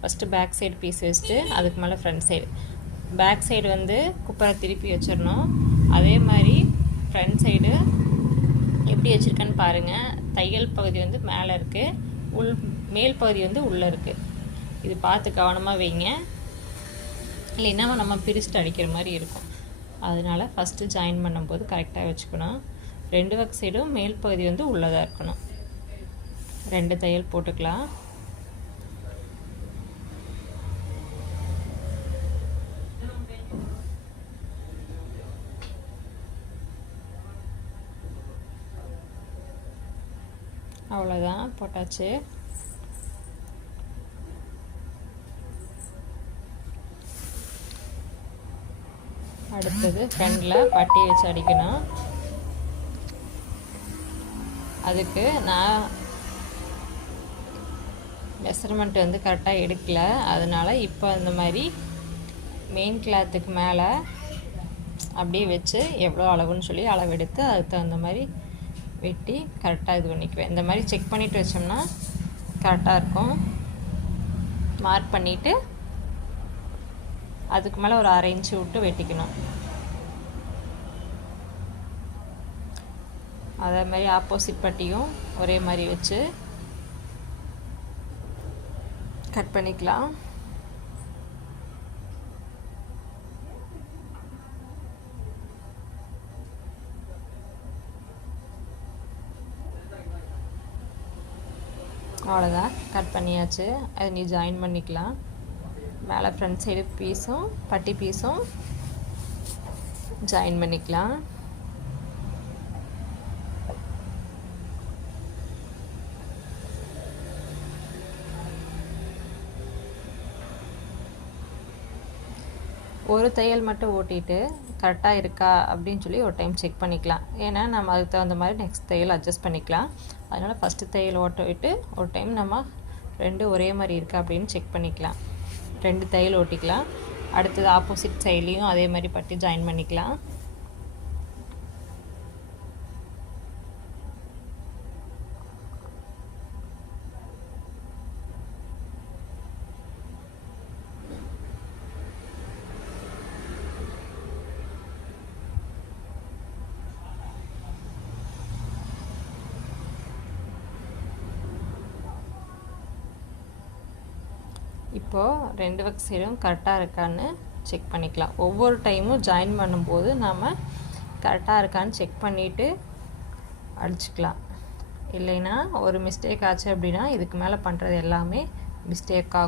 First back side piece வச்சுட்டு அதுக்கு மேலே ஃப்ரண்ட் சைடு. பேக் சைடு வந்து குப்பரை திருப்பி வச்சிடணும். அதே மாதிரி ஃப்ரண்ட் சைடு எப்படி வச்சுருக்கேன்னு பாருங்கள். தையல் பகுதி வந்து மேலே இருக்குது, மேல் பகுதி வந்து உள்ளே இருக்குது. இது பார்த்து கவனமாக வைங்க, இல்லைன்னா நம்ம பிரிச்சுட்டு அடிக்கிற மாதிரி இருக்கும். அதனால் ஃபஸ்ட்டு ஜாயின் பண்ணும்போது கரெக்டாக வச்சுக்கணும். 2 பக்க சைடும் மேல் பகுதி வந்து உள்ளதாக இருக்கணும். 2 தையல் போட்டுக்கலாம். அவ்வளோதான், போட்டாச்சு. அடுத்தது ஃப்ரண்டில் பட்டி வச்சு அடிக்கணும். அதுக்கு நான் மெஷர்மெண்ட் வந்து கரெக்டாக எடுக்கல, அதனால் இப்போ அந்த மாதிரி மெயின் கிளாத்துக்கு மேலே அப்படியே வச்சு எவ்வளோ அளவுன்னு சொல்லி அளவெடுத்து அதுக்கு தகுந்த மாதிரி வெட்டி கரெக்டாக இது பண்ணிக்குவேன். இந்த மாதிரி செக் பண்ணிவிட்டு வச்சோம்னா கரெக்டாக இருக்கும். மார்க் பண்ணிவிட்டு அதுக்கு மேலே ஒரு 1/2 இன்ச்சு விட்டு வெட்டிக்கணும். அதே மாதிரி ஆப்போசிட் பட்டியும் ஒரே மாதிரி வச்சு கட் பண்ணிக்கலாம். அவ்வளோதான், கட் பண்ணியாச்சு. அது நீ ஜாயின் பண்ணிக்கலாம். மேலே ஃப்ரண்ட் சைடு பீஸும் பட்டி பீஸும் ஜாயின் பண்ணிக்கலாம். ஒரு தையல் மட்டும் ஓட்டிட்டு கரெக்டாக இருக்கா அப்படின்னு சொல்லி ஒரு டைம் செக் பண்ணிக்கலாம். ஏன்னா நம்ம அதுக்கு தகுந்த மாதிரி நெக்ஸ்ட் தையல் அட்ஜஸ்ட் பண்ணிக்கலாம். அதனால் ஃபஸ்ட்டு தையல் ஓட்ட விட்டு ஒரு டைம் நம்ம 2 ஒரே மாதிரி இருக்கா அப்படின்னு செக் பண்ணிக்கலாம். 2 தையல் ஓட்டிக்கலாம். அடுத்தது ஆப்போசிட் சைட்லேயும் அதே மாதிரி பட்டி ஜாயின் பண்ணிக்கலாம். இப்போது 2 பக்க சைடும் கரெக்டாக இருக்கான்னு செக் பண்ணிக்கலாம். ஒவ்வொரு டைமும் ஜாயின் பண்ணும்போது நாம் கரெக்டாக இருக்கான்னு செக் பண்ணிவிட்டு அடிச்சுக்கலாம். இல்லைன்னா ஒரு மிஸ்டேக் ஆச்சு அப்படின்னா இதுக்கு மேலே பண்ணுறது எல்லாமே மிஸ்டேக் ஆகும்.